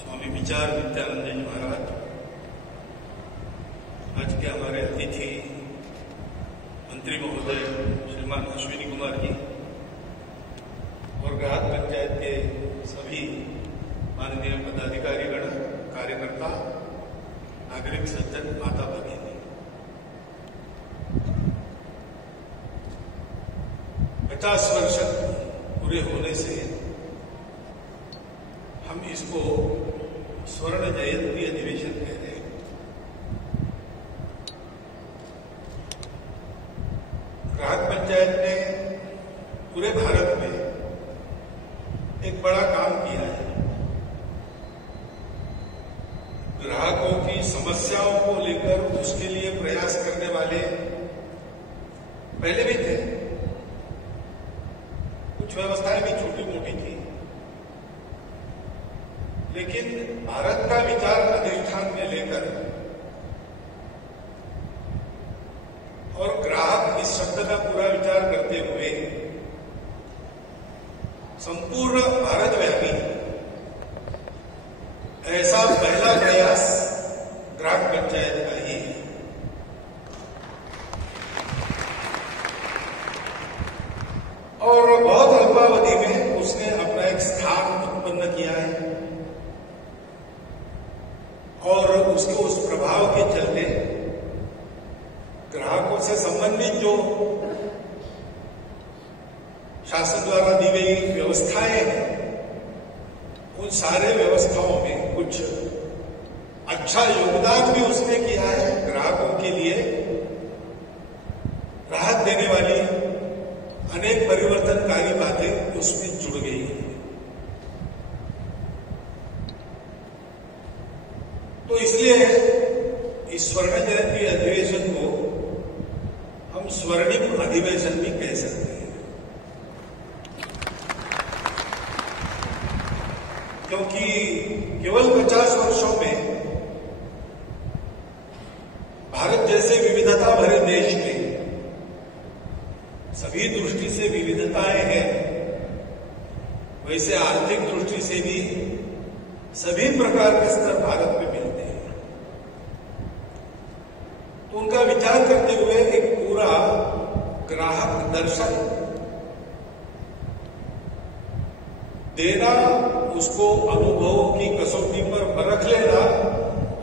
स्वामी विचार नित्यानंद जी महाराज, आज के हमारे अतिथि मंत्री महोदय श्रीमान अश्विनी कुमार जी और ग्राहक पंचायत के सभी माननीय पदाधिकारीगण, कार्यकर्ता, नागरिक सज्जन, माता भगिनी, 50 वर्ष पूरे होने से हम इसको स्वर्ण जयंती अधिवेशन कहते हैं। ग्राहक पंचायत ने पूरे भारत में एक बड़ा काम किया है। ग्राहकों की समस्याओं को लेकर उसके लिए प्रयास करने वाले पहले भी थे, कुछ व्यवस्थाएं भी छोटी मोटी थी, लेकिन भारत का विचार अधिष्ठान में लेकर और ग्राहक इस शब्द का पूरा विचार करते हुए संपूर्ण भारतव्यापी ऐसा पहला प्रयास ग्राहक पंचायत का ही है। और बहुत अल्पावधि में उसने अपना एक स्थान उत्पन्न किया है और उसके उस प्रभाव के चलते ग्राहकों से संबंधित जो शासन द्वारा दी गई व्यवस्थाएं हैं, उन सारे व्यवस्थाओं में कुछ अच्छा योगदान भी उसने किया है। ग्राहकों के लिए राहत देने वाली अनेक परिवर्तनकारी बातें उसमें जुड़ गई हैं। तो इसलिए इस स्वर्ण जयंती अधिवेशन को हम स्वर्णिम अधिवेशन भी कह सकते हैं, क्योंकि केवल 50 वर्षों में भारत जैसे विविधता भरे देश में सभी दृष्टि से विविधताएं हैं, वैसे आर्थिक दृष्टि से भी सभी प्रकार के स्तर भारत में मिलते हैं। तो उनका विचार करते हुए एक पूरा ग्राहक दर्शन देना, उसको अनुभवों की कसौटी पर परख लेना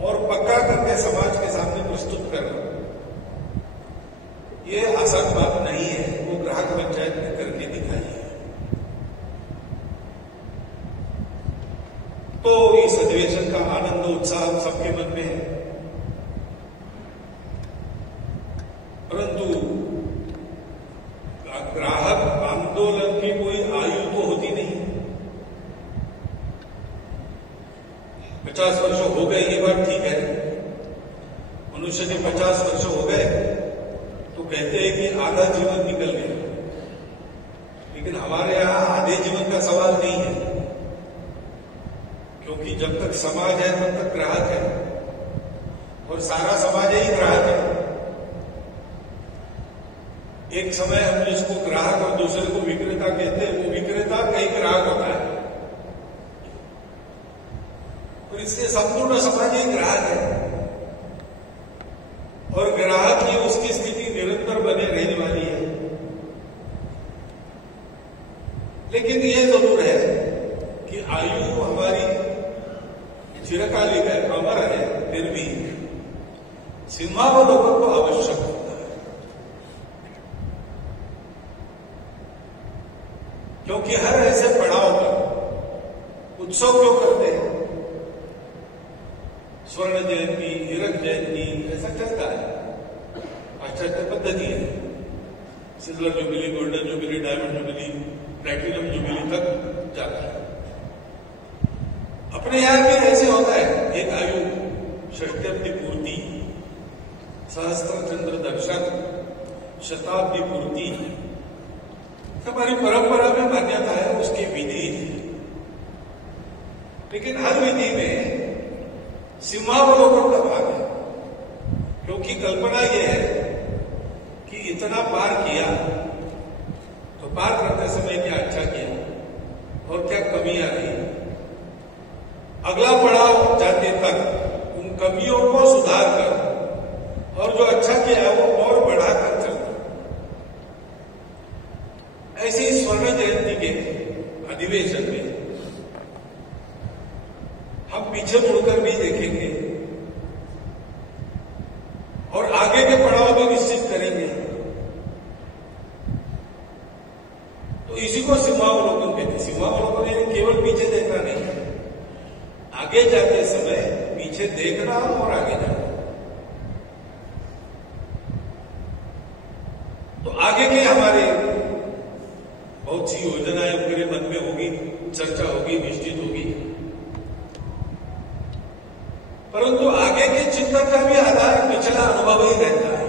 और पक्का करके समाज के सामने प्रस्तुत करना, ये आसान बात नहीं है। वो ग्राहक पंचायत ने करके दिखाई है। तो इस अधिवेशन का आनंद उत्साह सबके मन में है, परंतु ग्राहक आंदोलन की कोई आयु तो होती नहीं। 50 वर्ष हो गए, ये बात ठीक है। मनुष्य के 50 वर्ष हो गए तो कहते हैं कि आधा जीवन निकल गया, लेकिन हमारे यहां आधे जीवन का सवाल नहीं है, क्योंकि जब तक समाज है तब तक ग्राहक है और सारा समाज ही ग्राहक है। एक समय हम जिसको ग्राहक और दूसरे को विक्रेता कहते हैं, वो विक्रेता कई ग्राहक होता है और इससे संपूर्ण समाज ही ग्राहक है और ग्राहक ही उसकी स्थिति निरंतर बने रहने वाली है। लेकिन ये जरूर है कि आयु हमारी चिरकालिक है, अमर है, फिर भी सीमावलोकन तो आवश्यक होता है, क्योंकि हर ऐसे पड़ाव पर उत्सव क्यों करते हैं? स्वर्ण जयंती, हीरक जयंती, ऐसा चलता है, आचार्य पद्धति है। Silver jubilee, golden jubilee, diamond jubilee, platinum jubilee तक जाता है। अपने यहां भी ऐसे होता है, एक आयु, षष्ट्यब्दी पूर्ति, सहस्त्र चंद्र दर्शन, शताब्दी पूर्ति, हमारी परंपरा में मान्यता है, उसकी विधि है। लेकिन हर विधि में सीमावलोकन का भाग है, क्योंकि कल्पना यह है कि इतना पार किया तो पार करते समय क्या अच्छा किया और क्या कमियां रही। अगला पड़ाव जाते तक उन कमियों को सुधार कर और जो अच्छा किया है वो और बढ़ाकर चलना। ऐसे ही स्वर्ण जयंती के अधिवेशन में हम पीछे मुड़कर भी देखेंगे और आगे के पड़ाव भी निश्चित करेंगे। तो इसी को सीमावलोकन कहते हैं। सीमावलोकन यानी केवल पीछे देखना नहीं है, आगे जाते समय पीछे देखना और आगे जाना। तो आगे के हमारे बहुत सी योजनाएं मेरे मन में होगी, चर्चा होगी, निश्चित होगी, परंतु आगे के चिंतन का भी आधार पिछला अनुभव ही रहता है।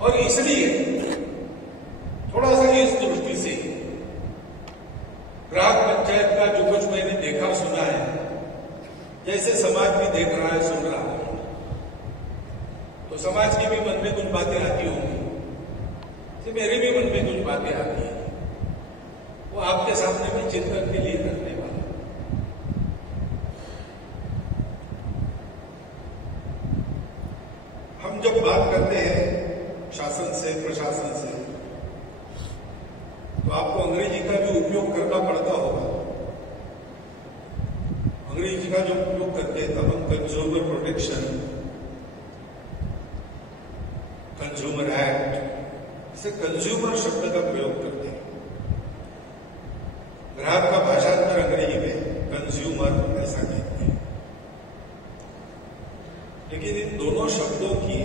और इसलिए थोड़ा सा इस दृष्टि से ग्राम पंचायत का जो कुछ मैंने देखा सुना है, जैसे समाज भी देख रहा है, सुन रहा है, तो समाज के भी मन में कुछ बातें आती होंगी, मेरे भी मन में कुछ बातें आती हैं, वो आपके सामने भी चिंतन के लिए करने वाला। हम जब बात करते हैं शासन से, प्रशासन से, तो आपको अंग्रेजी का भी उपयोग करना पड़ता होगा। अंग्रेजी का जो उपयोग करते हैं तब हम कंज्यूमर प्रोटेक्शन, कंज्यूमर एक्ट, इसे कंज्यूमर शब्द का प्रयोग करते हैं। ग्राहक का भाषांतर अंग्रेजी में कंज्यूमर ऐसा कहते हैं। लेकिन इन दोनों शब्दों की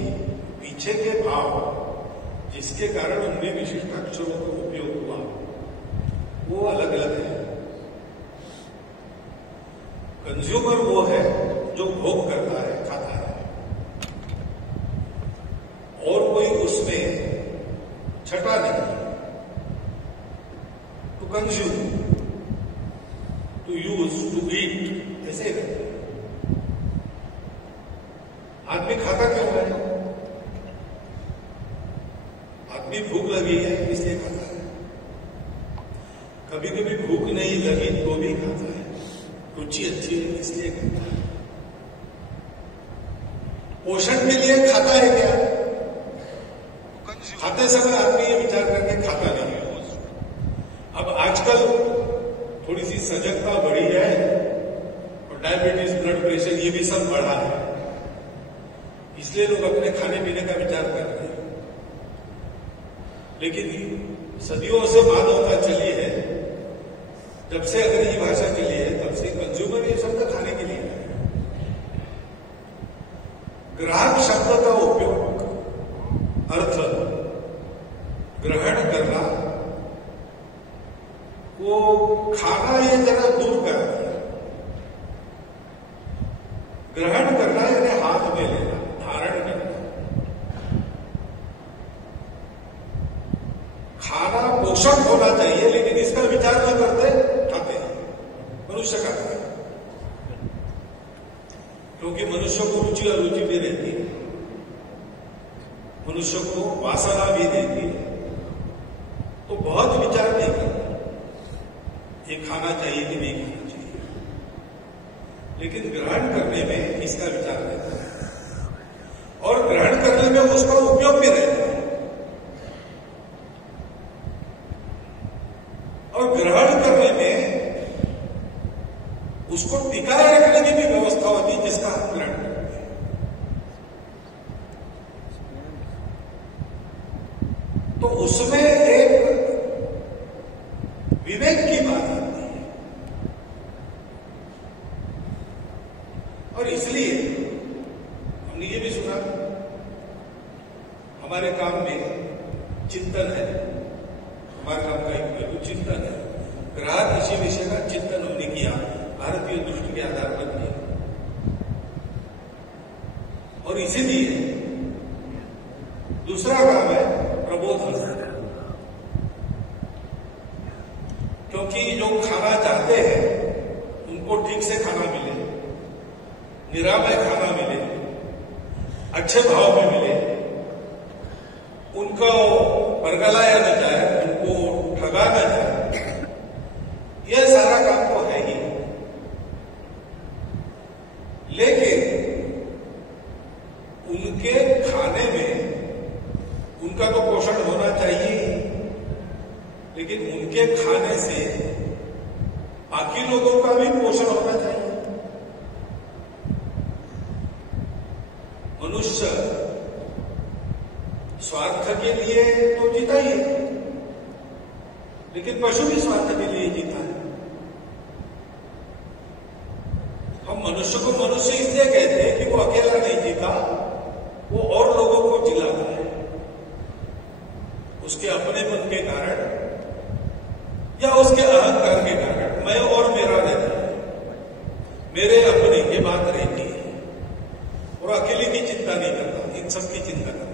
पीछे के भाव, जिसके कारण उनमें विशिष्ट अक्षरों का उपयोग हुआ, वो अलग अलग है। कंज्यूमर वो है जो भोग करता है, खाता है, और कोई उसमें छटा नहीं। To consume, to use, to eat, ऐसे रहते हैं। आदमी खाता क्यों है? आदमी भूख लगी है इसलिए खाता है, कभी कभी भूख नहीं लगी तो भी खाता है, रुचि अच्छी है इसलिए खाता है। पोषण के लिए खाता है क्या? खाते समय आदमी ये विचार करके खाता नहीं है। अब आजकल थोड़ी सी सजगता बढ़ी है और डायबिटीज, ब्लड प्रेशर, ये भी सब बढ़ा है, इसलिए लोग अपने खाने पीने का विचार कर रहे हैं। लेकिन सदियों से मानवता चली है, जब से अंग्रेजी भाषा चली है तब से कंज्यूमर ये शब्द खाने के लिए है। ग्राहक शब्द का उपयोग अर्थ ग्रहण करना, वो खाना ये जरा दूर कर दिया। ग्रहण करना यानी हाथ में लेना, धारण करना। खाना पोषण होना चाहिए, लेकिन इसका विचार न करते खाते हैं। मनुष्य खाता है क्योंकि मनुष्य को रुचि अरुचि भी रहती है, मनुष्य को वासना भी देती है, तो बहुत विचार नहीं करता ये खाना चाहिए कि नहीं खाना चाहिए। लेकिन ग्रहण करने में इसका विचार रहता है और ग्रहण करने में उसका उपयोग भी रहता है। और ग्रहण करने में उसको टिकाए रखने की भी व्यवस्था होती है जिसका हम ग्रहण करते हैं। तो उसमें एक विवेक की बात आती है। और इसलिए हमने ये भी सुना, हमारे काम में चिंतन है, हमारे काम का एक चिंतन है। ग्राहक इसी विषय का चिंतन हमने किया, भारतीय दृष्टि के आधार पर किया, और इसीलिए दूसरा काम है प्रबोधन। क्योंकि जो खाना चाहते हैं उनको ठीक से खाना मिले, निरामय खाना मिले, अच्छे भाव में मिले, उनको बरगलाया न जाए, उनको ठगा न जाए, खाने से बाकी लोगों का भी पोषण होना चाहिए। मनुष्य स्वार्थ के लिए तो जीता ही है, लेकिन पशु भी स्वार्थ के लिए जीता है। हम मनुष्य को मनुष्य इसलिए कहते हैं कि वो अकेला नहीं जीता, वो और लोगों को जिलाता है। उसके अपनेपन के कारण या उसके अहंकार के कारण मैं और मेरा रहता है, मेरे अपने ये बात रहती है, और अकेले की चिंता नहीं करता, इन सबकी चिंता करता।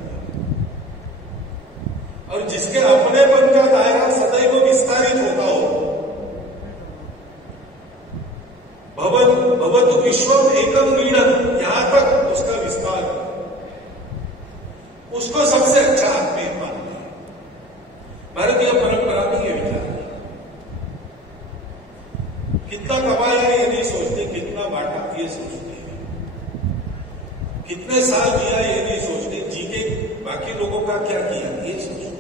और जिसके अपनेपन का दायरा सदैव विस्तारित होता हो, भवतु विश्वम एकम मीडम, यहां तक उसका विस्तार, उसको सबसे अच्छा आत्मीय मानता है। भारतीय परंपरा में यह विचार है। कितना कमाया ये नहीं सोचते, कितना बांटा ये सोचते हैं, कितने साल जिया ये नहीं सोचते, जी के बाकी लोगों का क्या किया ये सोचते हैं।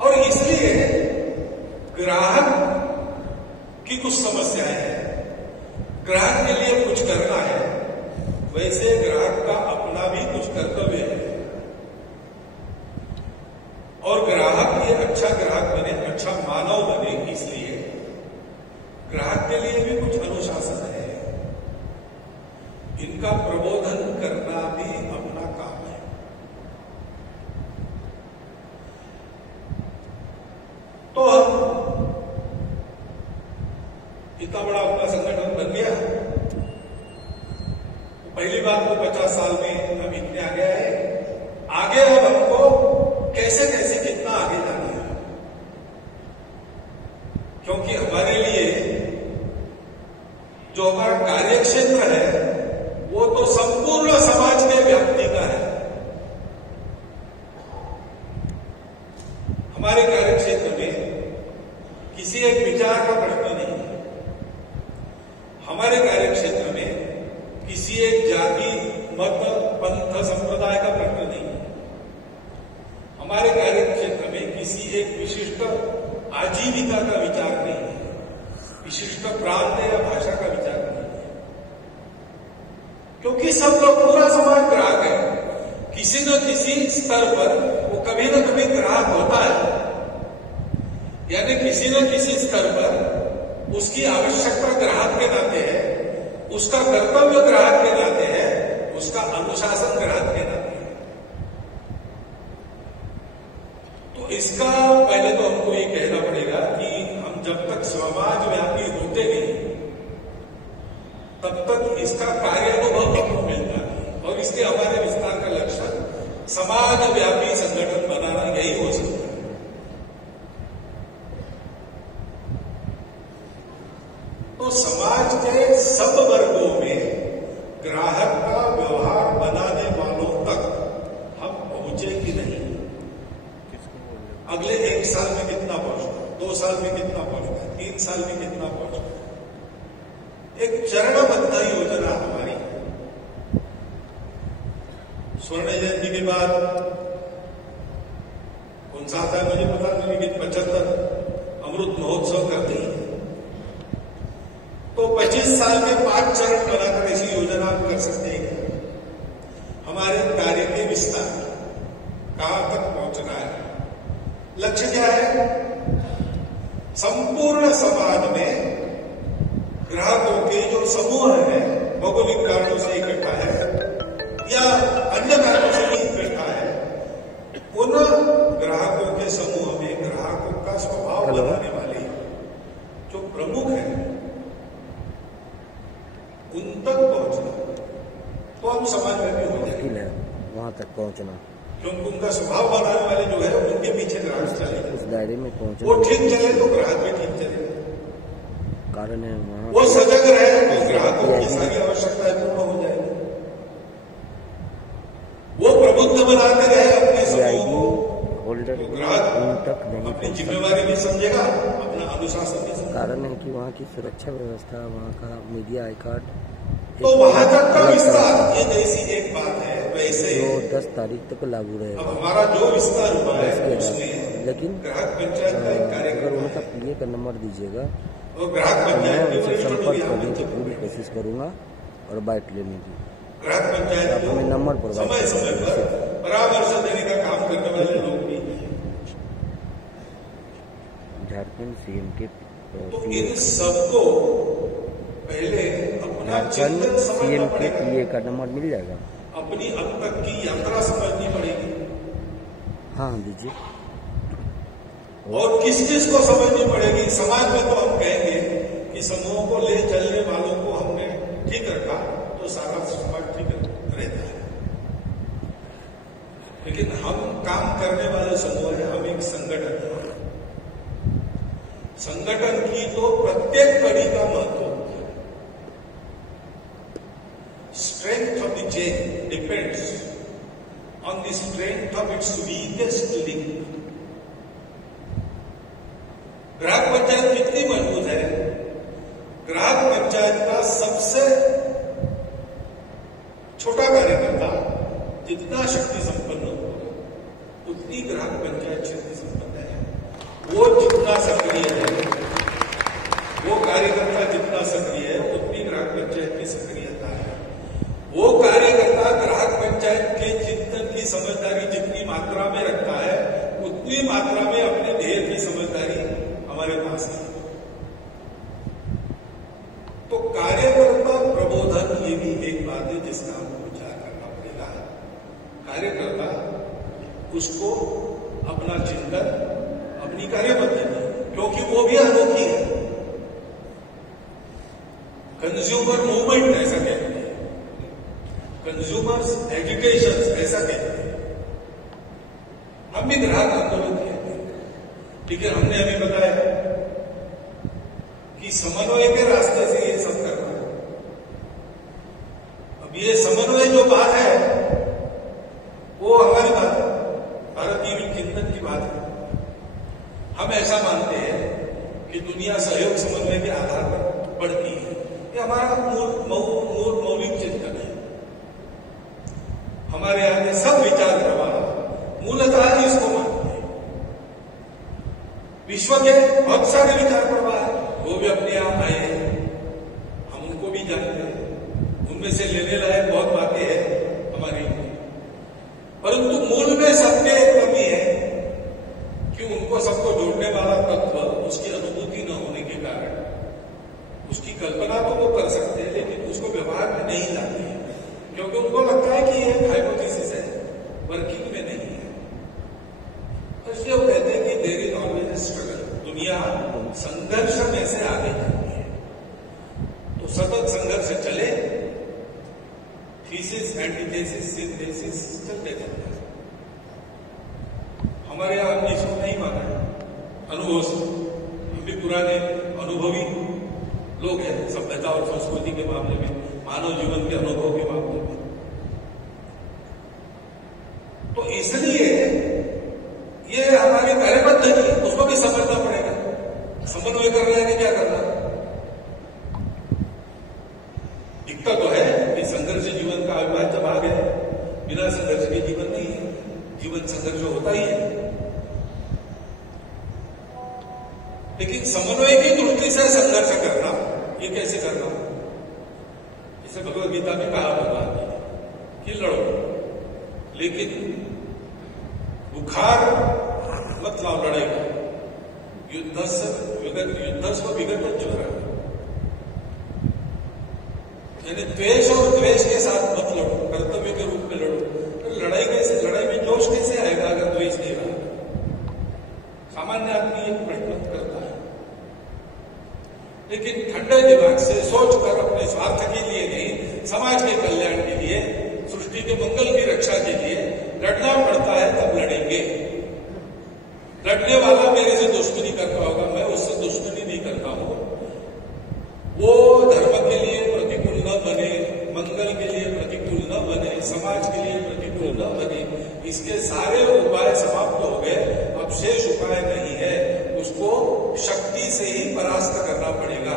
और इसलिए ग्राहक की कुछ समस्याएं हैं। ग्राहक के लिए कुछ करना है, वैसे ग्राहक का अपना भी कुछ कर्तव्य है। और ग्राहक ये अच्छा ग्राहक बने, अच्छा मानव बने, इसलिए ग्राहक के लिए भी कुछ अनुशासन है। इनका प्रबोधन करना भी अपना काम है। तो हम इतना बड़ा अपना संगठन बन गया। पहली बात तो 50 साल में हम इतने आगे आए, आगे अब हमको कैसे कैसे कितना आगे जाना है, क्योंकि हमारे लिए जो हमारा कार्य क्षेत्र है वो तो संपूर्ण समाज के व्याप्ति का है। हमारे कार्य क्षेत्र में किसी एक विचार का प्रश्न नहीं है। हमारे कार्य क्षेत्र में किसी एक जाति, मत, पंथ, संप्रदाय का प्रश्न नहीं है। हमारे कार्य क्षेत्र में किसी एक विशिष्ट आजीविका का विचार नहीं है, विशिष्ट प्रांत या भाषा का विचार नहीं है, क्योंकि सब लोग, पूरा समाज ग्राहक है। किसी न किसी स्तर पर वो कभी न कभी ग्राहक होता है, यानी किसी न किसी स्तर पर उसकी आवश्यकता ग्राहक के नाते है, उसका कर्तव्य ग्राहक के नाते है, उसका अनुशासन ग्राहक के नाते है। तो इसका पहले तो हमको ये कहना पड़ेगा कि हम जब तक समाज व्यापी होते नहीं, तब तक इसका कार्यानुभव हमको मिलता नहीं। और इसके हमारे विस्तार का लक्ष्य समाज व्यापी संगठन बनाना यही हो सकता है। तो समाज के सब वर्गों में ग्राहक का व्यवहार बनाने वालों तक हम पहुंचे कि नहीं, अगले 1 साल में कितना पहुंचना है, 2 साल में कितना पहुंचना है, 3 साल में कितना पहुंचना है, एक चरणबद्ध योजना हमारी। स्वर्ण जयंती के बाद कौन सा आता है मुझे पता नहीं, लेकिन 75 अमृत महोत्सव करते हैं। तो 25 साल में 5 चरण बनाकर ऐसी योजना हम कर सकते हैं। हमारे कार्य के विस्तार कहां तक पहुंचना है, लक्ष्य क्या है? संपूर्ण समाज में ग्राहकों के जो समूह है, भौगोलिक कारणों से इकट्ठा है या अन्य कारणों से भी इकट्ठा है, उन ग्राहकों के समूह में ग्राहकों का स्वभाव बनाने वाले जो प्रमुख है, उन तक पहुंचना, तो हम समाज में भी हो जाएंगे वहां तक पहुंचना, क्योंकि उनका स्वभाव बनाने वाले जो है उनके पीछे ग्राहक चले, उस दायरे में पहुंचना, वो ठीक चले तो ग्राहक भी ठीक चले। कारण है वहां वो सजग रहे तो ग्राहकों की सारी आवश्यकताएं पूर्ण हो जाएगी। वो प्रबुद्ध बनाते रहे अपने समूह को, होल्डर, तो ग्राहक तक नहीं अपनी जिम्मेवारी भी समझेगा, अपना अनुशासन भी समझेगा। कारण है कि वहाँ की सुरक्षा व्यवस्था, वहाँ का मीडिया आई कार्ड, तो वहां तक का विस्तार, ये जैसी एक बात है वैसे जो 10 तारीख तक लागू रहेगा। अब हमारा जो विस्तार हुआ है उसमें लेकिन ग्राहक पंचायत का एक अगर कार्यक्रम उनका पीए का नंबर दीजिएगा और ग्राहक तो मैं पंचायत उनसे के संपर्क वरिष्ठ करने की लोग पूरी कोशिश करूंगा और बाइट लेने की। ग्राहक पंचायत आप हमें नंबर को प्रोवाइड समय समय पर परामर्श देने का काम करने वाले लोग भी हैं। झारखंड सीएम के तो इन सबको पहले अपना झारखंड चिंतन सीएम समझना के पड़ेगा, पीए का नंबर मिल जाएगा। अपनी अब तक की यात्रा समझनी पड़ेगी हाँ दीजिए। और किस चीज को समझनी पड़ेगी। समाज में तो हम कहेंगे कि समूहों को ले चलने वालों को हमने ठीक रखा तो सारा समाज ठीक रहता है, लेकिन हम काम करने वाले समूह है, हम एक संगठन है। संगठन की तो प्रत्येक कड़ी का महत्व है। Strength of the chain depends on the strength of its weakest link. ग्राहक पंचायत कितनी मजबूत है? ग्राहक पंचायत का सबसे छोटा कार्यकर्ता जितना शक्ति संपन्न होगा उतनी ग्राहक पंचायत शक्ति संपन्न है। वो जितना सक्रिय है, वो कार्यकर्ता जितना सक्रिय है उतनी ग्राहक पंचायत की सक्रियता है। वो कार्यकर्ता ग्राहक पंचायत के चिंतन की समझदारी जितनी मात्रा में रखता है उतनी मात्रा में अपने ध्येय की समझदारी हमारे पास है। तो कार्यकर्ता प्रबोधन ये भी एक बात है जिसका हमको विचार करना पड़ेगा। कार्यकर्ता उसको अपना चिंतन, अपनी कार्यपद्धति, क्योंकि वो भी अनोखी है। कंज्यूमर मूवमेंट ऐसा कहते हैं, कंज्यूमर्स एजुकेशन ऐसा कहते हैं, हम भी ग्राहक आंदोलन कहते हैं। ठीक है, हमने अभी बताया कि समन्वय के रास्ते से ये सब करना है। अब ये समन्वय जो बात है वो हमारी बात है, भारतीय चिंतन की बात है। हम ऐसा मानते हैं कि दुनिया सहयोग समन्वय के आधार पर बढ़ती है। ये हमारा मूल मौलिक चिंतन है। हमारे यहाँ के सब विचार प्रवाह मूलतः इसको मानते हैं। विश्व के बहुत सारे विचार प्रवाह वो भी अपने यहाँ आए हैं, हम उनको भी जानते हैं। उनमें से लेने लायक बहुत बातें हैं हमारी, परंतु मूल में सबके एक कमी है कि उनको सबको जोड़ने वाला तत्व उसकी अनुभूति न होने के कारण उसकी कल्पना तो वो कर सकते हैं लेकिन उसको व्यवहार में नहीं लाते हैं, क्योंकि उनको लगता है कि ये हाइपोथेसिस है, वर्किंग में नहीं है। इसलिए वो कहते हैं कि there is always a struggle. दुनिया संघर्ष में से आगे जाती है, तो सतत संघर्ष चले, थीसिस, एंटीथेसिस, सिंथेसिस चलते जाता है। हमारे यहां हमने इसको नहीं माना है अनुभव से। हम भी पुराने अनुभवी लोग हैं सभ्यता और संस्कृति के मामले में, मानव जीवन के अनुभव के मामले में। तो इसलिए ये हमारी कार्यपद्धति है, उसको भी समझना पड़ेगा। समन्वय करना है कि क्या करना? दिक्कत तो है कि संघर्ष जीवन का अविभाज्य भाग है। बिना संघर्ष के जीवन नहीं है, जीवन संघर्ष होता ही है। लेकिन समन्वय की दृष्टि से संघर्ष करना, ये कैसे करना? जैसे भगवद गीता में कहा भगवान ने कि लड़ो, लेकिन बुखार मत लाओ लड़ाई का। युद्धस्व विगत ज्वर, यानी द्वेष और द्वेष के साथ मत लड़ो, कर्तव्य के रूप में लड़ो। तो लड़ाई कैसे, लड़ाई में जोश कैसे आएगा अगर द्वेष नहीं रहा? सामान्य आदमी एक प्रश्न करता है, लेकिन ठंडे दिमाग से सोचकर अपने स्वार्थ के लिए नहीं, समाज के कल्याण के लिए, सृष्टि के मंगल की रक्षा के लिए लड़ना पड़ता है, तब लड़ेंगे। लड़ने वाला मेरे से दुश्मनी करता होगा, मैं उससे दुश्मनी नहीं करता हूं। वो धर्म के लिए प्रतिकूल न बने, मंगल के लिए प्रतिकूल न बने, समाज के लिए प्रतिकूल न बने, इसके सारे उपाय समाप्त हो गए। अब शेष उपाय नहीं है, उसको शक्ति से ही परास्त करना पड़ेगा।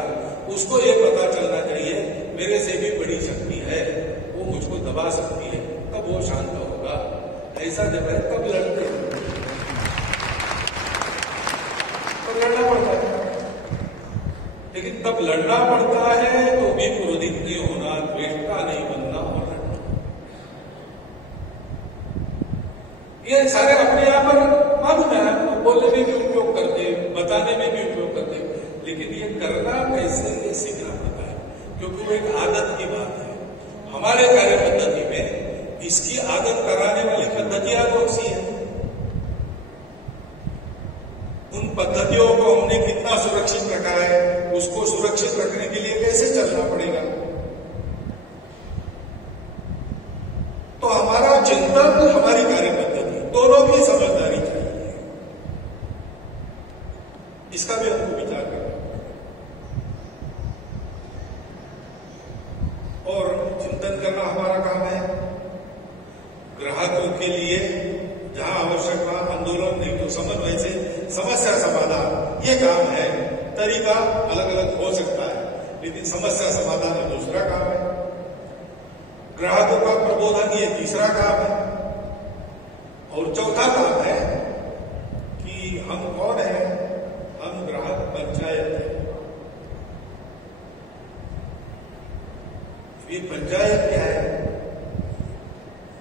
उसको ये पता चलना चाहिए मेरे से भी बड़ी शक्ति है, वो मुझको दबा सकती है, तब वो शांत होगा। ऐसा जब है तब लड़ते हैं। लड़ना पड़ता है। लेकिन तब लड़ना पड़ता है तो भी क्रोधित नहीं होना, द्वेषता नहीं बनना और लड़ना। ये सारे अपने आप पर मालूम है, बोलने में भी उपयोग करते, बताने में भी उपयोग करते, लेकिन ये करना कैसे ये सीखना पड़ता है, क्योंकि वो एक आदत की बात है। हमारे कार्य पद्धति में इसकी आदत कराने वाली पद्धतियां कौन सी है, उन पद्धतियों को हमने कितना सुरक्षित रखा है, उसको सुरक्षित रखने के लिए कैसे चलना पड़ेगा। तो हमारा चिंतन, हमारी कार्य पद्धति दोनों की समझदारी चाहिए, इसका भी हमको विचार करना और चिंतन करना हमारा काम है। ग्राहकों के लिए जहां आवश्यकता आंदोलन नहीं तो समन्वय से समस्या समाधान ये काम है। तरीका अलग अलग हो सकता है, लेकिन समस्या समाधान दूसरा काम है, ग्राहकों का प्रबोधन ये तीसरा काम है, और चौथा काम है कि हम कौन है, हम ग्राहक पंचायत है। ये पंचायत क्या है,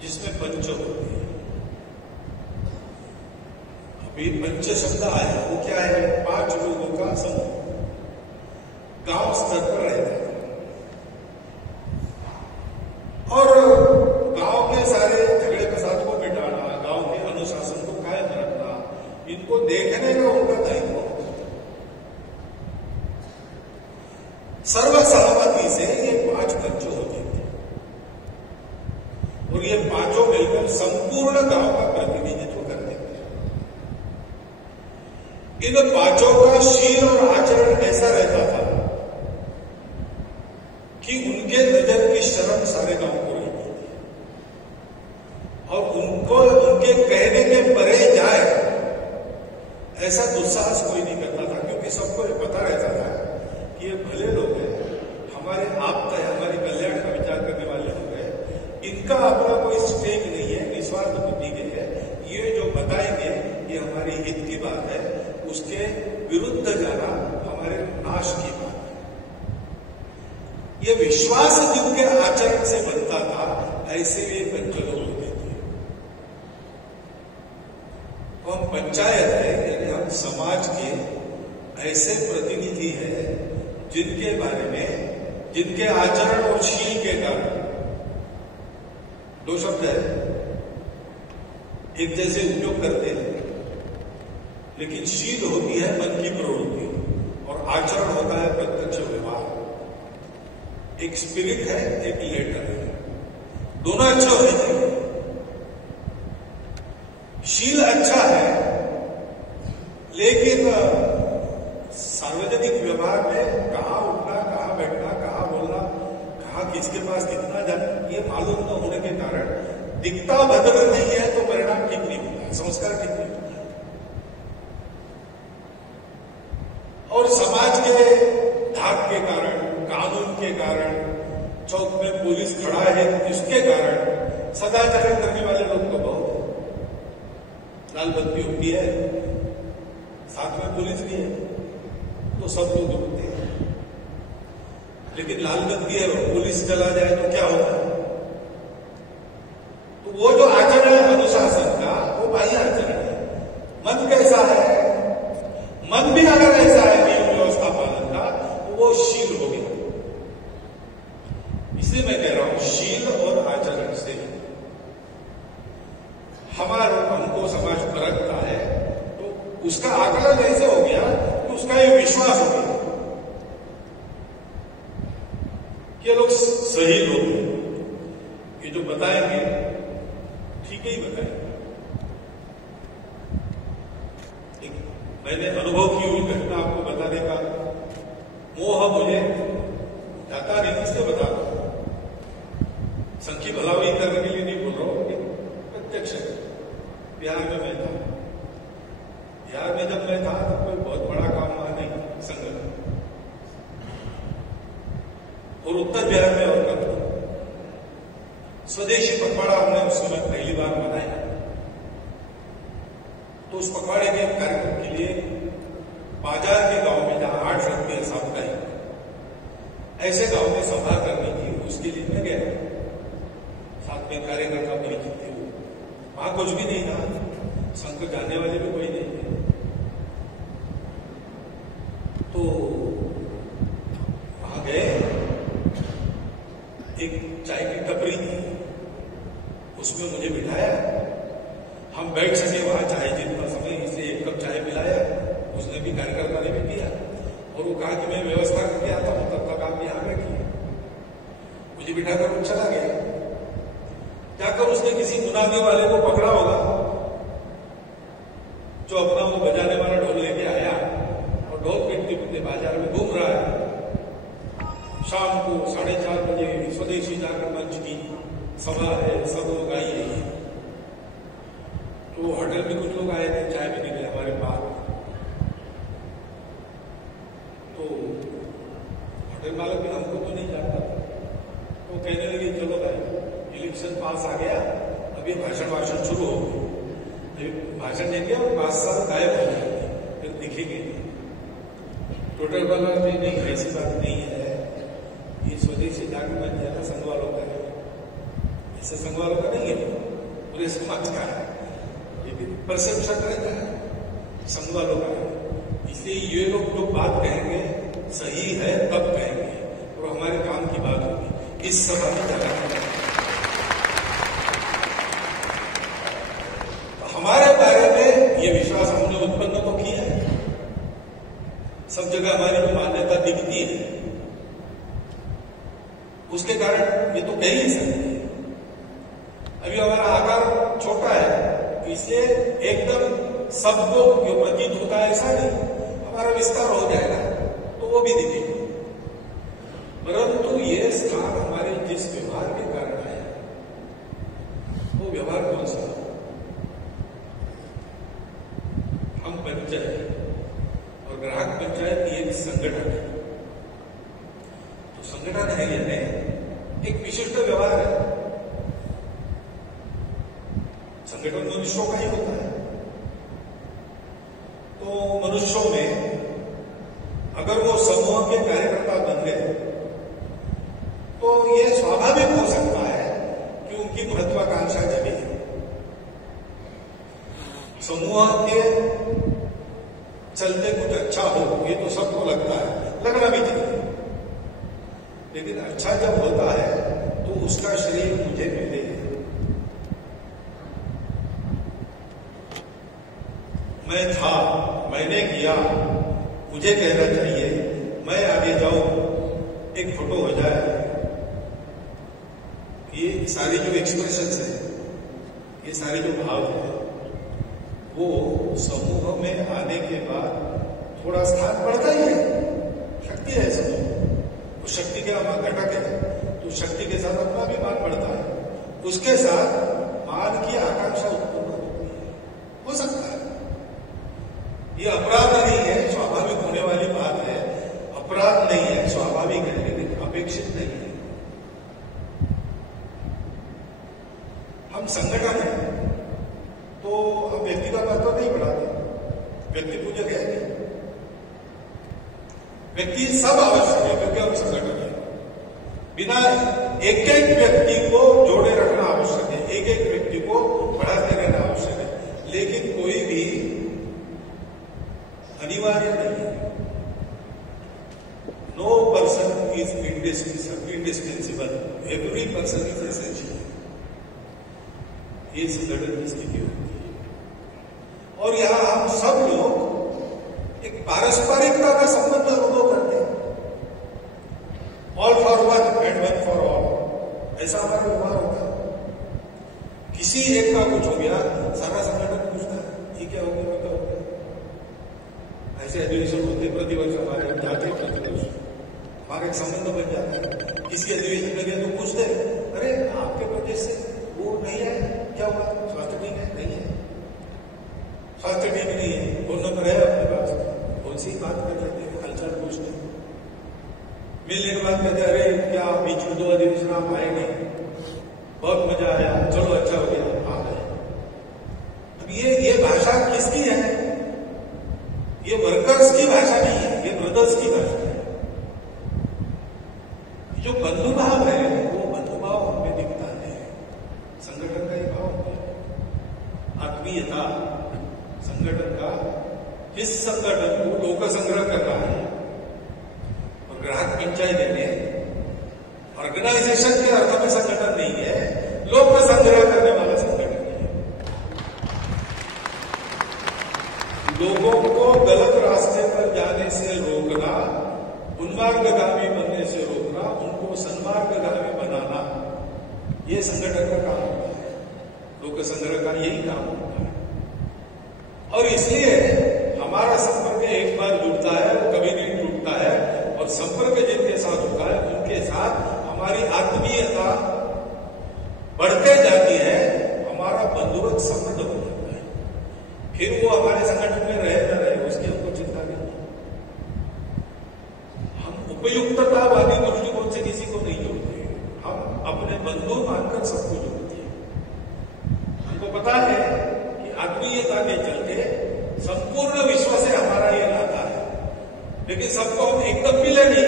जिसमें पंच होते हैं। अभी पंच शब्द आया, वो क्या है, 5 लोगों का समूह गांव स्तर पर रहता है और गांव के सारे झगड़े फसाद को मिटाना, गांव के अनुशासन को कायम रखना, इनको देखने का उनका दायित्व होता है। सर्वसहमति से ये 5 पंच होते थे और ये 5 मिलकर संपूर्ण गांव का प्रतिनिधित्व करते थे। इन 5 का शील और आचरण ऐसा रहता था कि उनके नजर की शर्म सारे गांव को रहती थी और उनको उनके कहने के परे जाए ऐसा दुस्साहस कोई नहीं करता था, क्योंकि सबको पता रहता था कि ये भले लोग हैं, हमारे आप्त है, हमारे कल्याण का विचार करने वाले लोग हैं, इनका अपना कोई स्टेक नहीं है, निस्वार्थ बुद्धि के है, ये जो बताएंगे ये हमारे हित की बात है, उसके विरुद्ध जाना हमारे नाश की बात है। ये विश्वास जिनके आचरण से बनता था, ऐसे ये पंच लोग होते थे। तो हम पंचायत है, यानी हम समाज के ऐसे प्रतिनिधि हैं जिनके बारे में, जिनके आचरण और शील के कारण, 2 शब्द है, एक जैसे उपयोग करते हैं, लेकिन शील होती है मन की प्रवृत्ति और आचरण होता है प्रत्यक्ष व्यवहार। एक स्पिरिट है, एक लेटर है, दोनों अच्छे होने चाहिए। शील अच्छा है, लेकिन सार्वजनिक व्यवहार में कहां उठना, कहां बैठना, कहां बोलना, कहां किसके पास कितना जाना, ये मालूम न होने के कारण दिखता भद्र नहीं है तो परिणाम ठीक नहीं होता, संस्कार ठीक नहीं होता। और समाज के धाक के कारण, कानून के कारण, चौक में पुलिस खड़ा है इसके कारण सदाचार करने वाले लोग तो बहुत है। लाल बत्ती होती है, साथ में पुलिस भी है, तो सब लोग रुकते हैं। लेकिन लाल बत्ती है और पुलिस चला जाए तो क्या होता है? तो वो जो आचरण है अनुशासन का, वो बाह्य आचरण है। मन कैसा है? मन भी अगर ऐसा है नियम व्यवस्था पालन का, तो वो शील हो गया। इसलिए मैं कह रहा हूं, शील और आचरण से हमको समाज परखता है, तो उसका आकलन ऐसे हो गया कि उसका ये विश्वास हो गया कि ये लोग सही लोग हैं, ये जो बताएंगे ठीक ही बताएंगे। मैंने अनुभव की हुई घटना आपको बताने का मोह मुझे जाता नहीं, इसलिए बता रहा हूं। संख्या भलावरी करने के लिए नहीं बोल रहा हूं, प्रत्यक्ष बिहार में मैं था। बिहार में जब मैं था तो कोई बहुत बड़ा काम वहां नहीं, संगठन, और उत्तर बिहार में और करता स्वदेशी पखवाड़ा हमने उस समय पहली बार मनाया। तो उस पखवाड़े के कार्यक्रम के लिए बाजार के गांव में जहां 8 व्यक्ति साप्ताहिक, ऐसे गांव में सभा करनी थी, उसके लिए मैं गया। साथ में कार्यकर्ता परिचित थे, वहां कुछ भी नहीं था, संघ जाने वाले भी कोई नहीं थे। तो वहां गए, एक चाय की टपरी थी, उसमें मुझे बिठाया, हम बैठ सके वहां चाय जितना समय, इसे 1 कप चाय पिलाया, उसने भी, कार्यकर्ता ने भी किया, और वो कहा कि मैं व्यवस्था करके आता हूं, तब तक आप यहां बैठिए। मुझे बिठाकर वो चला गया। जाकर उसने किसी मुनादी वाले को पकड़ा होगा, जो अपना वो बजाने वाला ढोल लेके आया और ढोल पीटते पीटते बाजार में घूम रहा है। शाम को 4:30 बजे स्वदेशी जागरण मंच की सभा है, सब लोग आइए। तो होटल में कुछ लोग आए थे चाय पीने के लिए हमारे पास। तो होटल मालिक भी हमको तो नहीं जानता, वो कहने लगे चलो भाई इलेक्शन पास आ गया, अभी भाषण शुरू हो गए, भाषण देंगे और 5 साल गायब हो जाएंगे, फिर दिखेंगे। टोटल वाला नहीं, ऐसी बात नहीं है, ये स्वदेशी जागरण बन जाता संघ वालों का है, ऐसे संघ वालों का नहीं है, पूरे समाज का है, लेकिन परसेप्शन रहता है संघ वालों का है। इसलिए ये लोग जो बात कहेंगे सही है तब कहेंगे, और हमारे काम की बात होगी इस सभा में जाना। हमारे बारे में ये विश्वास हमने उत्पन्न तो किया है, सब जगह हमारी जो मान्यता दिखती है, उसके कारण ये तो कह ही सकते हैं। अभी हमारा आकार छोटा है, इसलिए एकदम सबको जो प्रतीत होता है ऐसा नहीं, हमारा विस्तार हो जाएगा तो वो भी दिखेगा। परंतु ये स्थान हमारे जिस व्यवहार के कारण है, वो व्यवहार कौन सा? हम पंचायत और ग्राहक पंचायत एक संगठन है, तो संगठन है यानी एक विशिष्ट व्यवहार है। संगठन मनुष्यों का ही होता है, तो मनुष्यों में अगर वो समूह के कार्यकर्ता बन गए तो ये स्वाभाविक हो सकता है कि उनकी महत्वाकांक्षा जगे। समूह के चलते कुछ अच्छा हो, ये तो सबको लगता है, लगना भी चाहिए, लेकिन अच्छा जब होता है तो उसका श्रेय मुझे मिले। मैं था, मैंने किया, मुझे कहना चाहिए, मैं आगे जाऊं, एक फोटो हो जाए। ये सारे जो एक्सप्रेशंस है, ये सारे जो भाव है, वो समूह में आने के बाद थोड़ा स्थान बढ़ता ही है। शक्ति है समूह, उस शक्ति के घटक है, तो शक्ति के साथ अपना भी मान बढ़ता है, उसके साथ मान की आकांक्षा उत्पन्न होती है। हो सकता है ये अपराध नहीं है, स्वाभाविक होने वाली बात है, अपराध नहीं है, स्वाभाविक है, लेकिन अपेक्षित नहीं है। हम संगठन है तो हम व्यक्ति का महत्व नहीं बढ़ाते, व्यक्ति पूजक है नहीं, व्यक्ति सब आवश्यक है क्योंकि हम संगठन है। बिना एक एक व्यक्ति को जोड़े रखना आवश्यक है, एक एक व्यक्ति को बढ़ाते रहना आवश्यक है, लेकिन कोई भी अनिवार्य नहीं है। No person is indispensable, every person is essential. ये संगठन की स्थिति होती है, और यहां हम सब लोग एक पारस्परिकता का संबंध अनुभव करते हैं। All for one and one for all, ऐसा हमारा व्यवहार होता है। किसी एक का कुछ हो गया, सारा संगठन पूछता है ये क्या हो गया, क्या हो गया। ऐसे अधिवेशन होते प्रतिवर्ष हमारे, जाते प्रतिवर्ष हमारा एक संबंध बन जाता है। किसी अधिवेशन में गए तो पूछते, अरे आपके वजह से वो नहीं है, क्या हुआ, स्वास्थ्य ठीक है, नहीं है, स्वास्थ्य ठीक नहीं है, फोन नंबर है अपने पास, कौन सी बात कर लेते हैं, हालचाल पूछते, मिलने के बाद कहते अरे क्या बीच में 2 अधिवेशन आप आए नहीं, बहुत मजा आया, चलो अच्छा हो गया, आ गए। अब ये भाषा किसकी है? ये वर्कर्स की भाषा नहीं है, ये ब्रदर्स की भाषा है। जो बंधुभाव है वो बंधुभाव हमें दिखता है, संगठन का ही भाव है, आत्मीयता संगठन का। इस संगठन को लोक संग्रह करना है और ग्राहक पंचायत देने। ऑर्गेनाइजेशन के अर्थ में संगठन नहीं है, लोक संग्रह करने वाला संगठन है। लोगों को गलत रास्ते पर जाने से रोकना, उन्मार्गगामी बनने से रोकना, उनको सन्मार्गगामी बनाना, ये संगठन का काम होता है। लोक संग्रह का यही काम होता है। और इसलिए हमारा संपर्क एक बार जुड़ता है, वो कभी नहीं टूटता है। और संपर्क जिनके साथ होता है उनके साथ हमारी आत्मीयता बढ़ते जाती है, हमारा बंधुत्व समृद्ध हो जाता है। फिर वो हमारे संगठन में रहे न रहे उसकी हमको चिंता नहीं। हम उपयुक्ततावादी दृष्टिकोण से किसी को नहीं जोड़ते, हम अपने बंधु मानकर सबको जोड़ते हैं। हमको पता है कि आत्मीयता के चलते संपूर्ण विश्व से हमारा ये नाता है, लेकिन सबको हम एकदम मिले नहीं।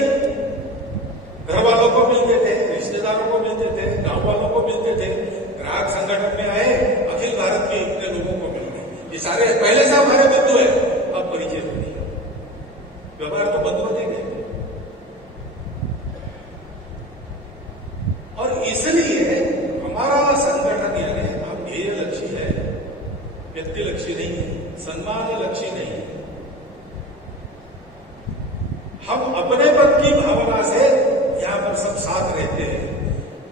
घर वालों को मिलते थे, रिश्तेदारों को मिलते थे, गांव वालों को मिलते थे, ग्राहक संगठन में आए, अखिल भारत के इतने लोगों को मिल गए। ये सारे पहले से हमारे बंधु है, अब परिचय नहीं। व्यवहार तो बंधु देंगे। और इसलिए हमारा संगठन यानी हम ध्येय लक्ष्य है, व्यक्ति लक्ष्य नहीं है, सम्मान लक्ष्य नहीं है। हम अपने पद की भावना से यहां पर सब साथ रहते हैं,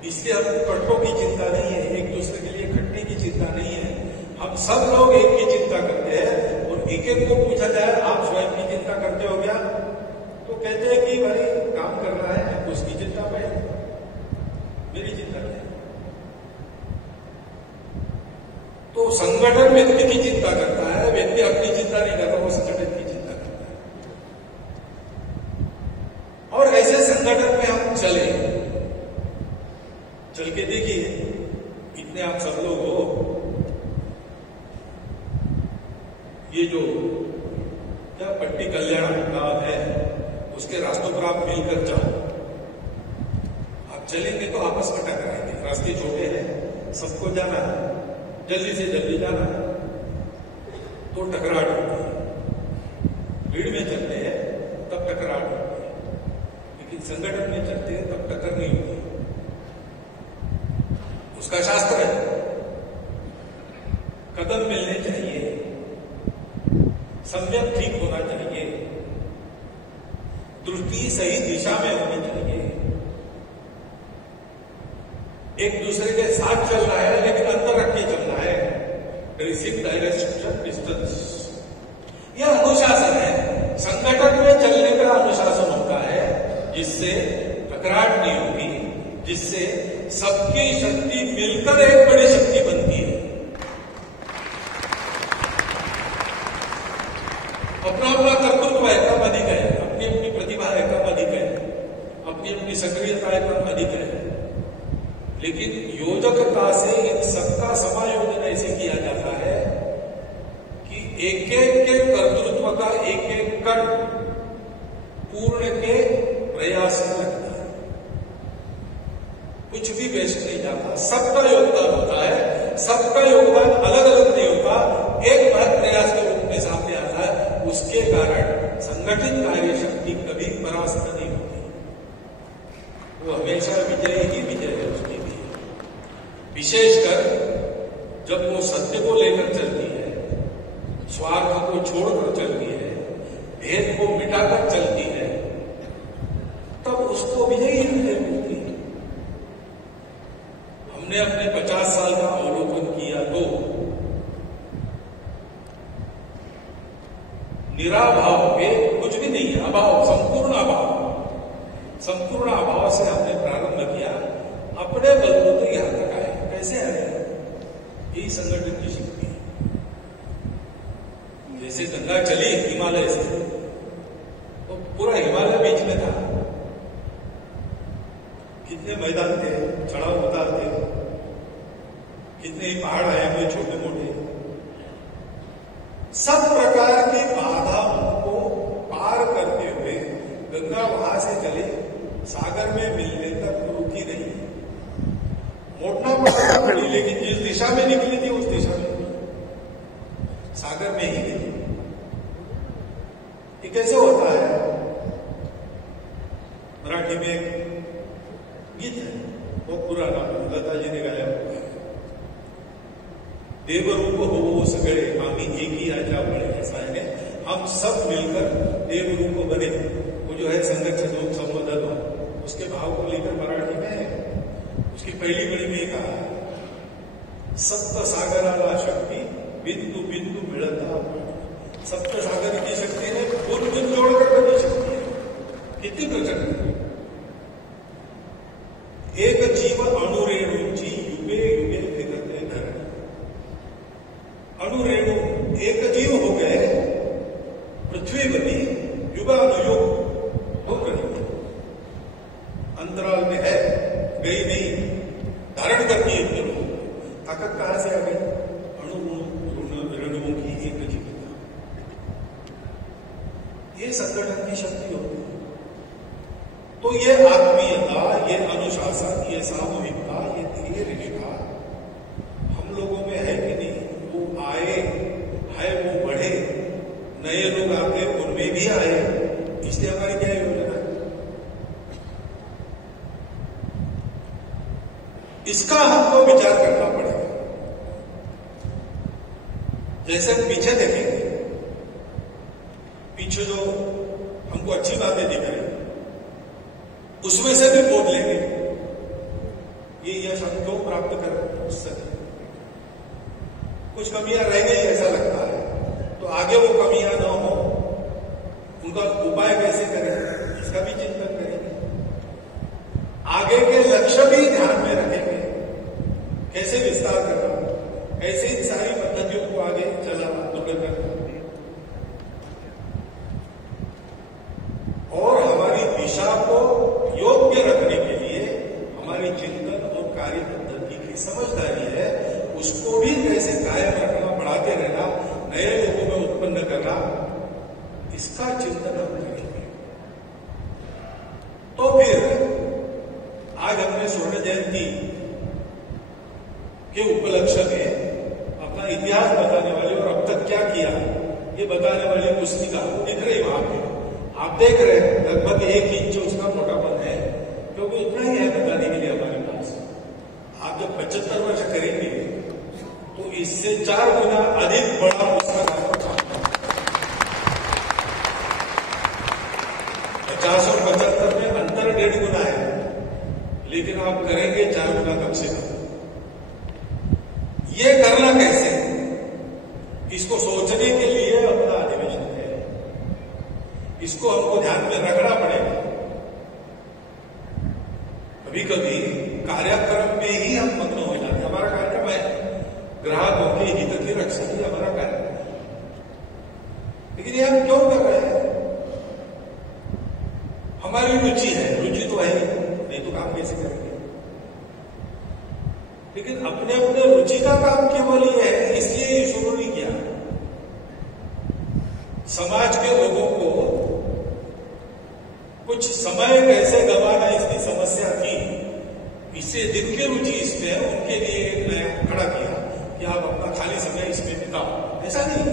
इसलिए हमको कट्टों की चिंता नहीं है, एक दूसरे के लिए खटने की चिंता नहीं है। हम सब लोग एक की चिंता करते हैं। और एक एक को पूछा जाए आप स्वयं की चिंता करते हो क्या, तो कहते हैं कि भाई काम करना है, उसकी चिंता में मेरी चिंता क्या है। तो संगठन व्यक्ति की चिंता करता है, व्यक्ति अपनी चिंता नहीं करता, वो संगठन की चिंता करता है। और ऐसे संगठन में हम चले, चल के देखिए, इतने आप सब लोग हो, ये जो क्या पट्टी कल्याण गांव है उसके रास्तों पर आप मिलकर जाओ। आप चलेंगे तो आपस में टकराएंगे, रास्ते छोटे हैं, सबको जाना है, जल्दी से जल्दी जाना है, तो टकराहट होती है। भीड़ में चलते हैं तब टकराहट होती है, लेकिन संगठन में चलते हैं तब टक्कर नहीं होती। उसका शास्त्र है, कदम मिलने चाहिए, संयम ठीक होना चाहिए, दृष्टि सही दिशा में होनी चाहिए, एक दूसरे के साथ चलना है लेकिन अंतर रख के चलना है। रिसीव डायरेक्शन डिस्टेंस, यह अनुशासन है। संगठन में चलने का अनुशासन होता है जिससे टकराहट नहीं होगी, जिससे सबकी शक्ति मिलकर एक बड़ी शक्ति बनती है। अपना अपना कर्तृत्व है कम अधिक है, अपनी अपनी प्रतिभा है कम अधिक है, अपनी अपनी सक्रियता है कम अधिक है, लेकिन योजकता से इन सबका समायोजन ऐसे किया जाता है कि एक एक के कर्तृत्व का एक एक कण पूर्ण के प्रयास में लगता है, कुछ भी वेस्ट नहीं जाता, सबका योगदान होता है। सबका योगदान अलग अलग नहीं होता, एक महत प्रयास के रूप में सामने आता है। उसके कारण संगठित कार्य शक्ति कभी परास्त नहीं होती, वो हमेशा विजय ही विजय है उसकी भी। विशेषकर जब वो सत्य को लेकर चलती है, स्वार्थ को छोड़कर चलती है, भेद को मिटाकर चलती है, तब उसको विजय ही विजय मिलती है। हमने अपने 50 साल का अवलोकन किया तो निराभाव पे कुछ भी नहीं है, अभाव, संपूर्ण अभाव से हमने प्रारंभ किया, अपने बलबूते यहां तक आए। कैसे आए? यही संगठन की शक्ति है। जैसे गंगा चली हिमालय से, तो पूरा हिमालय बीच में था, कितने मैदान थे, चढ़ाव उतार थे, कितने ही पहाड़ आए हुए छोटे मोटे, सब प्रकार की बाधा सागर में मिलने तक रुकी नहीं, मोड़ना पड़ा, लेकिन जिस दिशा में निकली थी उस दिशा में सागर में ही गई। ये कैसे होता है? मराठी में एक गीत है, वो पुराना, लता जी ने गाया हुआ है, देवरूप हो सगळे आम्ही एक ही आजा बड़े। ऐसा है, हम सब मिलकर देवरूप बने। वो जो है संरक्षण लोक संवर्धन, उसके भाव को लेकर मराठी में उसकी पहली कड़ी में कहा, सप्त सागराला शक्ति बिंदु बिंदु मिळता। सप्त सागर की शक्ति ने बुन बुन जोड़कर बनी शक्ति है, कितनी प्रचंड है। एक जीव अणुरेणूंची युगे युगे फिरते धरणी। अणुरेणु एक जीव हो गए, पृथ्वी बनी, युगानुयुग हो रही, अंतराल में है, गई नहीं, धारण करती है केवल। ताकत कहां से आ गई? रेणुओं की एक जीवता, ये संगठन की शक्ति होती है। तो ये आत्मीयता, ये अनुशासन, ये सामूहिकता, ये धीरे रिश्ता हम लोगों में है कि नहीं? वो आए है, वो बढ़े, नए लोग आते उनमें भी आए, इसलिए हमारी क्या योजना है? इसका हमको विचार करना पड़ेगा। जैसे हम पीछे देखेंगे, पीछे जो हमको अच्छी बातें दिख रही, उसमें से भी बोल लेंगे, ये यश हम क्यों प्राप्त कर रहे हैं, उससे कुछ कमियां रह गई ऐसा लगता है, तो आगे वो कमियां न हो, उनका उपाय कैसे करें, इसका भी चिंतन करेंगे। आगे के लक्ष्य भी ध्यान में रखेंगे, कैसे विस्तार करना, कैसे इन सारी पद्धतियों को आगे चलाना, दुर्गम करना, और हमारी दिशा को योग्य रखने के लिए हमारी चिंतन और कार्य पद्धति की समझदारी है, उसको भी कैसे कायम रखना, बढ़ाते रहना, नए लोगों में उत्पन्न करना, इसका चिंतन हम करेंगे। तो फिर आज हमने स्वर्ण जयंती के उपलक्ष्य में अपना इतिहास बताने वाली और अब तक क्या किया ये बताने वाली पुस्तिका दिख रही वहां पे, आप देख रहे हैं, लगभग 1 इंच उसका मोटापन है, क्योंकि उतना ही है बताने के लिए हमारे पास। आप जब 75 वर्ष करेंगे तो इससे 4 गुना अधिक बड़ा पुस्तक आपको छापना है। 50 और 75 में अंतर 1.5 गुना है, लेकिन आप करेंगे 4 गुना कम से कम। ये करना कैसे, इसको सोचने के लिए अपना अधिवेशन है, इसको हमको ध्यान में रखना पड़ेगा। कभी कभी कार्यक्रम में ही हम मग्न हो जाते हैं। हमारा कार्यक्रम है ग्राहकों के हित की रक्षा, ही हमारा कार्यक्रम है, लेकिन ये हम क्यों कर रहे हैं? हमारी रुचि है, रुचि तो है, नहीं तो काम कैसे करेंगे? लेकिन अपने अपने रुचि का काम केवल ये है, इसलिए ये शुरू नहीं किया। समाज के लोगों को कुछ समय कैसे गंवाना इसकी समस्या थी, इससे जिनकी रुचि इसमें है उनके लिए एक नया खड़ा किया कि आप अपना खाली समय इसमें बिताओ। ऐसा नहीं,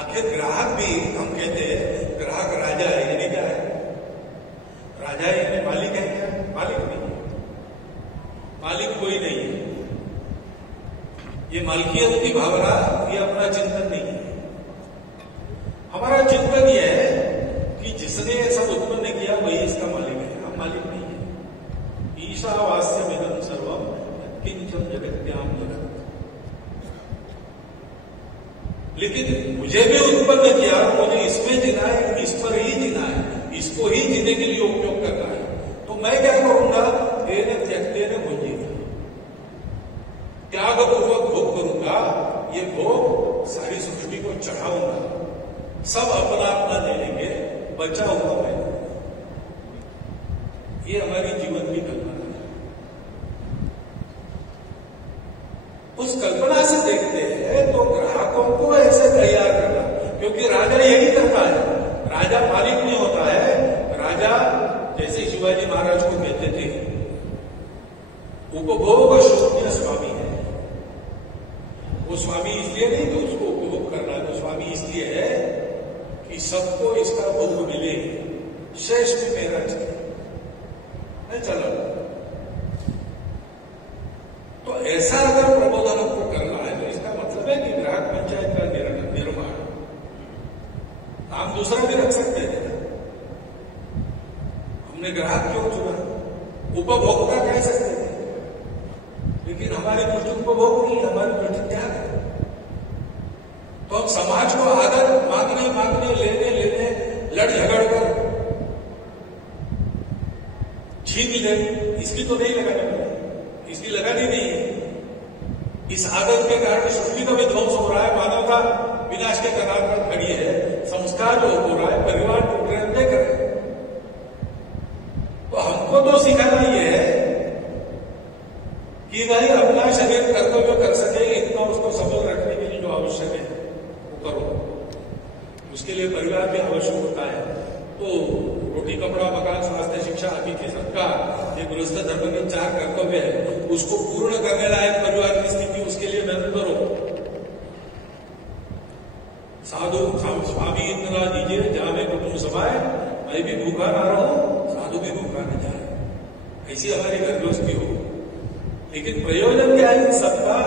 आखिर ग्राहक भी, हम कहते हैं ग्राहक राजा है, यानी क्या है? राजा है यानी मालिक है क्या? मालिक नहीं, मालिक कोई नहीं है। ये मालकियत की भावना, ये अपना चिंतन नहीं है। हमारा चिंतन यह है कि जिसने सब उत्पन्न किया वही इसका मालिक है, हम मालिक नहीं है। ईशावास्यमिदं सर्वं किंचन जगत्याम जगत्। लेकिन मुझे भी उत्पन्न किया, मुझे इसमें जीना है, इस पर ही जीना है, इसको ही जीने के लिए उपयोग करना है। तो मैं क्या करूंगा? तेने त्यक्तेन भुंजीना, त्यागपूर्वक भोग करूंगा। ये भोग सारी सृष्टि को चढ़ाऊंगा, सब अपना अपना दे लेंगे, बचा हुआ मैं। ये हमारी जीवन की कल्पना है। उस कल्पना से देखते हैं तो ग्राहकों को ऐसे तैयार करना, क्योंकि राजा यही करता है। राजा मालिक नहीं होता है, कि सबको इसका भोग मिले, श्रेष्ठ मेरा नहीं चला। तो ऐसा अगर प्रबोधन को करना है तो इसका मतलब है कि ग्राहक पंचायत का निर्माण नाम दूसरा भी रख सकते हैं। हमने ग्राहक क्यों चुना, उपभोक्ता कह सकते थे, लेकिन हमारी दृष्टि उपभोग नहीं, हमारी दृष्टि त्याग है। तो हम समाज को आदर मांगने लेने लड़ झगड़ कर छीन ले, इसकी तो नहीं लगाने वाला, इसकी लगानी नहीं है। इस आदत के कारण सृष्टि का भी ध्वंस हो रहा है, मानवता विनाश के कगार पर खड़ी है, संस्कार जो हो रहा है, परिवार टूट रहे हैं, देख रहे हैं। तो हमको तो सिखाना ये है कि भाई अपना शरीर कर्तव्य कर सके इतना उसको सबल रखने के लिए जो आवश्यक है वो करो। उसके लिए परिवार भी आवश्यक होता है। तो रोटी कपड़ा मकान स्वास्थ्य शिक्षा अतिथि सत्कार ये गृहस्थ धर्म के 4 कर्तव्य है, उसको पूर्ण करने लायक परिवार की स्थिति, उसके लिए मेहनत करो। साधु स्वामी इंद्रा दीजिए जहां में कुटुंब सभाए, मैं भी भूखा ना रहूं, साधु भी भूखा न जाए, ऐसी हमारी घर गृहस्थी हो। लेकिन प्रयोजन क्या है? सबका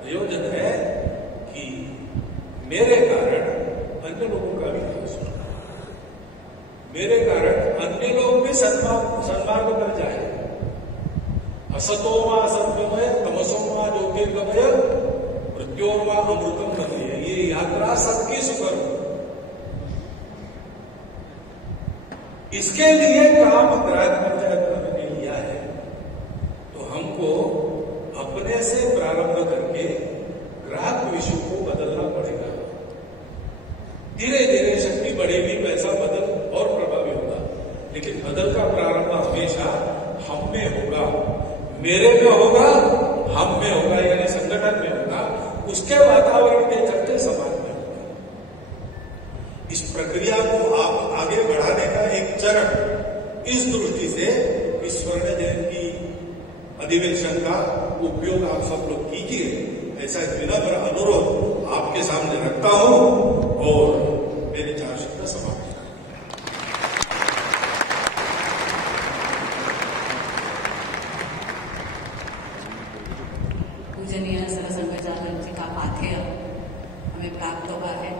प्रयोजन है कि मेरे कारण अन्य लोगों का विकास हो, मेरे कारण अन्य लोग भी सन्मार्ग पर जाए। असतोमा असत्यमय तमसोमा ज्योतिर्गमय मृत्योर्मा अमृतम बनिए, ये यात्रा सबकी सुकर हो। इसके लिए काम ग्राहक पंचायत ने लिया है। तो हमको अपने से प्रारंभ करके ग्राहक विषय को बदलना पड़ेगा। धीरे धीरे शक्ति बढ़ेगी, वैसा बदल और प्रभावी होगा। लेकिन बदल का प्रारंभ हमेशा हम में होगा, मेरे में होगा, हम में होगा, यानी संगठन में होगा, उसके वातावरण के चलते समाज में होगा। इस प्रक्रिया को आप आगे बढ़ाने का एक चरण इस दृष्टि से इस स्वर्ण जयंती अधिवेशन का उपयोग आप सब लोग कीजिए, ऐसा विनम्र अनुरोध आपके सामने रखता हूं और मेरे 4 शब्द समाप्त। पूजनीय सरसंघचालक जी का पाथेय हमें प्राप्त हुआ है।